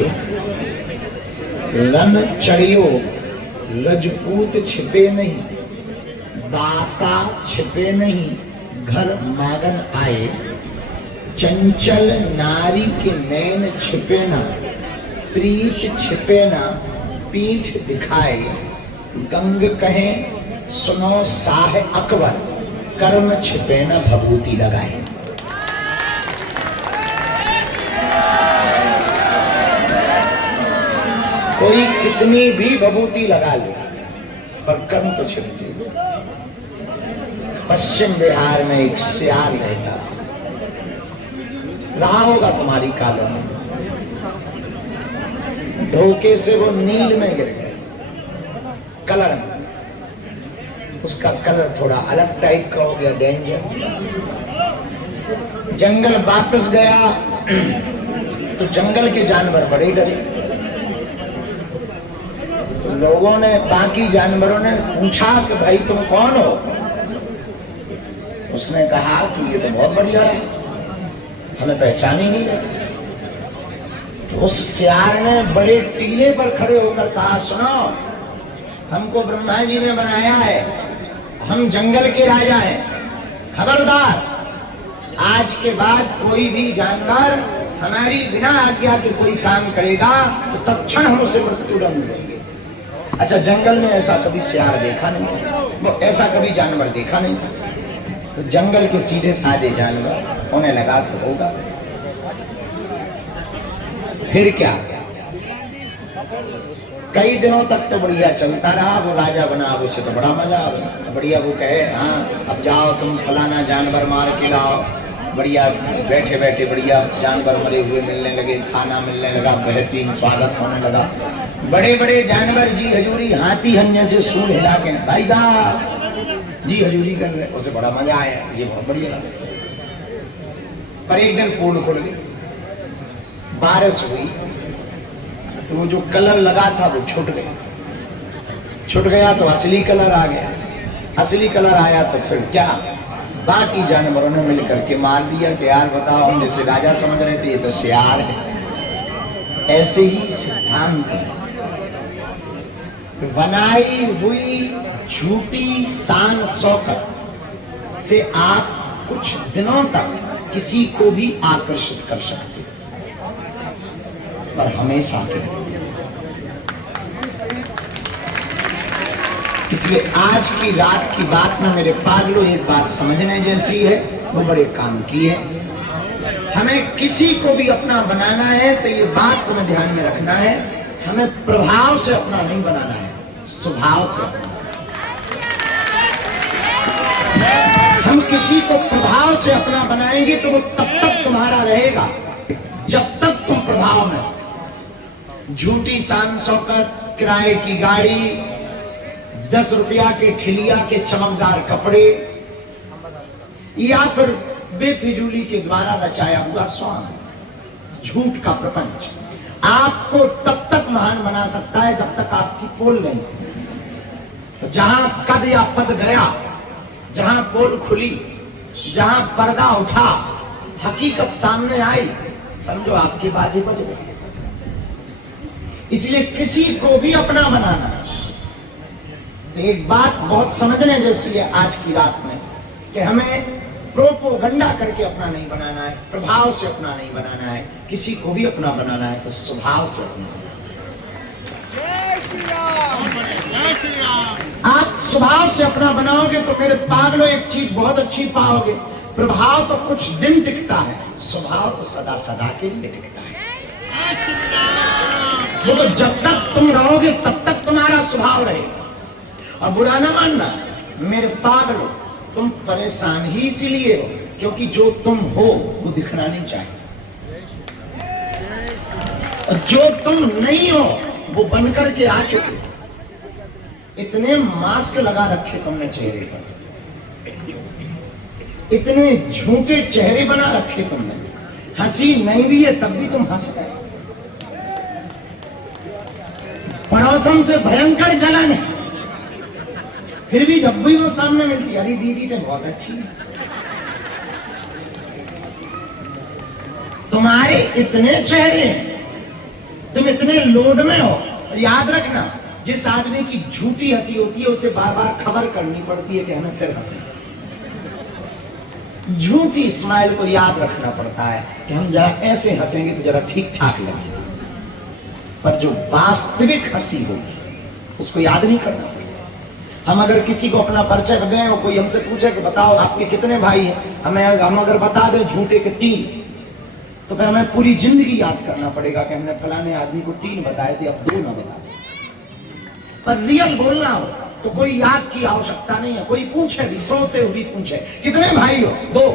आए, लन चढ़ियो रजपूत छिपे नहीं, दाता छिपे नहीं, घर मागन आए। चंचल नारी के नैन छिपे ना, प्रीत छिपे ना, पीठ दिखाए। गंग कहे सुनो साह अकबर, कर्म छिपे ना भभूति लगाए। कोई कितनी भी भभूति लगा ले पर कर्म तो छिपते। पश्चिम बिहार में एक सियार रहता, रहा होगा तुम्हारी कॉलोनी, धोखे से वो नील में गिर गया, कलर में। उसका कलर थोड़ा अलग टाइप का हो गया, डेंजर। जंगल वापस गया तो जंगल के जानवर बड़े डरे। तो लोगों ने, बाकी जानवरों ने पूछा कि भाई तुम कौन हो? उसने कहा कि ये तो बहुत बढ़िया है, हमें पहचान ही नहीं रहे। तो उस सियार ने बड़े टीले पर खड़े होकर कहा, सुनो, हमको ब्रह्मा जी ने बनाया है, हम जंगल के राजा हैं। खबरदार, आज के बाद कोई भी जानवर हमारी बिना आज्ञा के कोई काम करेगा तो तत्क्षण हम उसे मृत्युदंड देंगे। अच्छा, जंगल में ऐसा कभी सियार देखा नहीं, वो ऐसा कभी जानवर देखा नहीं। तो जंगल के सीधे साधे जानवर उन्हें लगा तो होगा। फिर क्या, कई दिनों तक तो बढ़िया चलता रहा। वो राजा बना, अब उसे तो बड़ा मजा आ गया। बढ़िया वो कहे, हाँ अब जाओ तुम फलाना जानवर मार के लाओ। बढ़िया बैठे बैठे बढ़िया जानवर मरे हुए मिलने लगे, खाना मिलने लगा, बेहतरीन स्वागत होने लगा। बड़े बड़े जानवर जी हजूरी, हाथी हम जैसे सूंड हिला के भाई साहब जी हजूरी कर रहे, उसे बड़ा मजा आया, ये बहुत बढ़िया लगा। पर एक दिन पूर्ण खुल गई, बारिश हुई, तो वो जो कलर लगा था वो छूट गया। छूट गया तो असली कलर आ गया। असली कलर आया तो फिर क्या, बाकी जानवरों ने मिलकर के मार दिया कि यार बताओ, हम जैसे राजा समझ रहे थे, ये तो सियार है। ऐसे ही सिद्धांत बनाई हुई झूठी शान शौकत से आप कुछ दिनों तक किसी को भी आकर्षित कर सकते, पर हमेशा के। इसलिए आज की रात की बात में मेरे पागलों एक बात समझने जैसी है, वो बड़े काम की है। हमें किसी को भी अपना बनाना है तो ये बात तुम्हें ध्यान में रखना है, हमें प्रभाव से अपना नहीं बनाना है, स्वभाव से अपना। हम किसी को प्रभाव से अपना बनाएंगे तो वो तब तक तुम्हारा रहेगा जब तक तुम प्रभाव में। झूठी शान शौकत, किराए की गाड़ी, 10 रुपया के ठिलिया के चमकदार कपड़े, या फिर बेफिजूली के द्वारा रचाया हुआ स्वांग, झूठ का प्रपंच आपको तब तक महान बना सकता है जब तक आपकी पोल नहीं। तो जहां कद या पद गया, जहां पोल खुली, जहां पर्दा उठा, हकीकत सामने आई, समझो आपके बाजे बज गए। इसलिए किसी को भी अपना बनाना। तो एक बात बहुत समझने जैसी है आज की रात में, कि हमें प्रोपोगंडा करके अपना नहीं बनाना है, प्रभाव से अपना नहीं बनाना है, किसी को भी अपना बनाना है तो स्वभाव से अपना। आप स्वभाव से अपना बनाओगे तो मेरे पागलों एक चीज बहुत अच्छी पाओगे, प्रभाव तो कुछ दिन टिकता है, स्वभाव तो सदा सदा के लिए टिकता है। वो तो जब तक तुम रहोगे तब तक तुम्हारा स्वभाव रहेगा। और बुरा ना मानना मेरे पागलों, तुम परेशान ही इसीलिए हो क्योंकि जो तुम हो वो दिखना नहीं चाहिए, और जो तुम नहीं हो वो बनकर के आ चुके। इतने मास्क लगा रखे तुमने चेहरे पर, इतने झूठे चेहरे बना रखे तुमने, हंसी नहीं भी है तब भी तुम हंस गए। पड़ोसन से भयंकर जलन है, फिर भी जब भी वो सामने मिलती, अरे दीदी तो बहुत अच्छी है। तुम्हारे इतने चेहरे हैं इतने लोड में हो, याद रखना जिस आदमी की झूठी हंसी होती है उसे बार बार खबर करनी पड़ती है कि हमें फिर हंसे। झूठी स्माइल को याद रखना पड़ता है कि हम जरा ऐसे हंसेंगे तो जरा ठीक ठाक लगेगा, पर जो वास्तविक हंसी होगी उसको याद नहीं करना पड़ेगा। हम अगर किसी को अपना परिचय दें और कोई हमसे पूछे कि बताओ आपके कितने भाई हैं, हम अगर बता दें झूठे के 3, तो फिर हमें पूरी जिंदगी याद करना पड़ेगा कि हमने फलाने आदमी को 3 बताए थे, अब 2 ना बताए। पर रियल बोलना हो तो कोई याद की आवश्यकता नहीं है। कोई पूछे भी, सोते हुए भी पूछे कितने भाई हो, 2,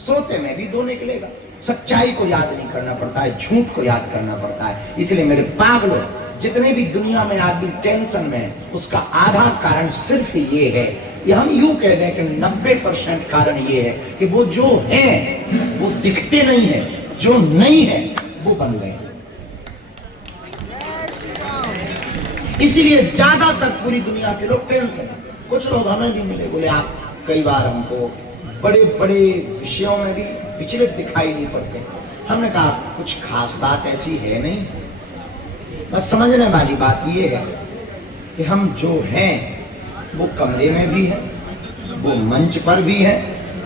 सोते में भी 2 निकलेगा। सच्चाई को याद नहीं करना पड़ता है, झूठ को याद करना पड़ता है। इसलिए मेरे पागलों, जितने भी दुनिया में आदमी टेंशन में है, उसका आधा कारण सिर्फ ये है, कि हम यूं कह दें कि 90% कारण ये है कि वो जो है वो दिखते नहीं है, जो नहीं है वो बन गए। इसीलिए ज्यादातर पूरी दुनिया के लोग टेंशन। कुछ लोग हमें भी मिले, बोले आप कई बार हमको बड़े बड़े विषयों में भी विचलित दिखाई नहीं पड़ते। हमने कहा कुछ खास बात ऐसी है नहीं, बस समझने वाली बात ये है कि हम जो हैं वो कमरे में भी है, वो मंच पर भी है।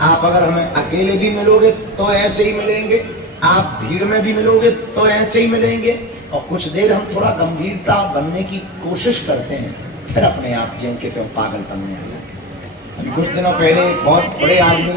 आप अगर हमें अकेले भी मिलोगे तो ऐसे ही मिलेंगे, आप भीड़ में भी मिलोगे तो ऐसे ही मिलेंगे। और कुछ देर हम थोड़ा गंभीरता बनने की कोशिश करते हैं, फिर अपने आप जिनके पे पागल बनने आ जाते हैं। कुछ दिनों पहले बहुत बड़े आदमी